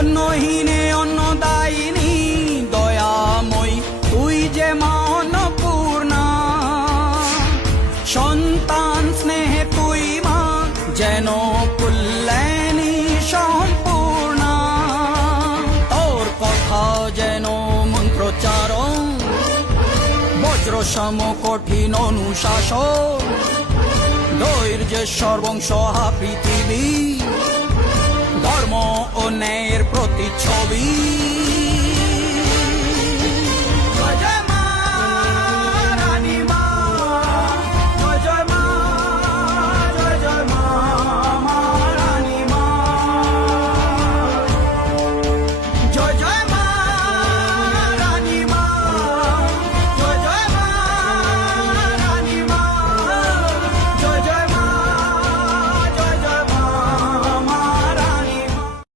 অন্নহীনে অন্নদায়িনী দয়াময়ী তুই যে মা অন্নপূর্ণা। সন্তান স্নেহে তুই মা যেন কল্যাণী সম্পূর্ণা। তোর কথা যেন মন্ত্রোচ্চারণ, বজ্র সম কঠিন অনুশাসন। ধৈর্যেশ্বর বংশ পৃথিবী ধর্ম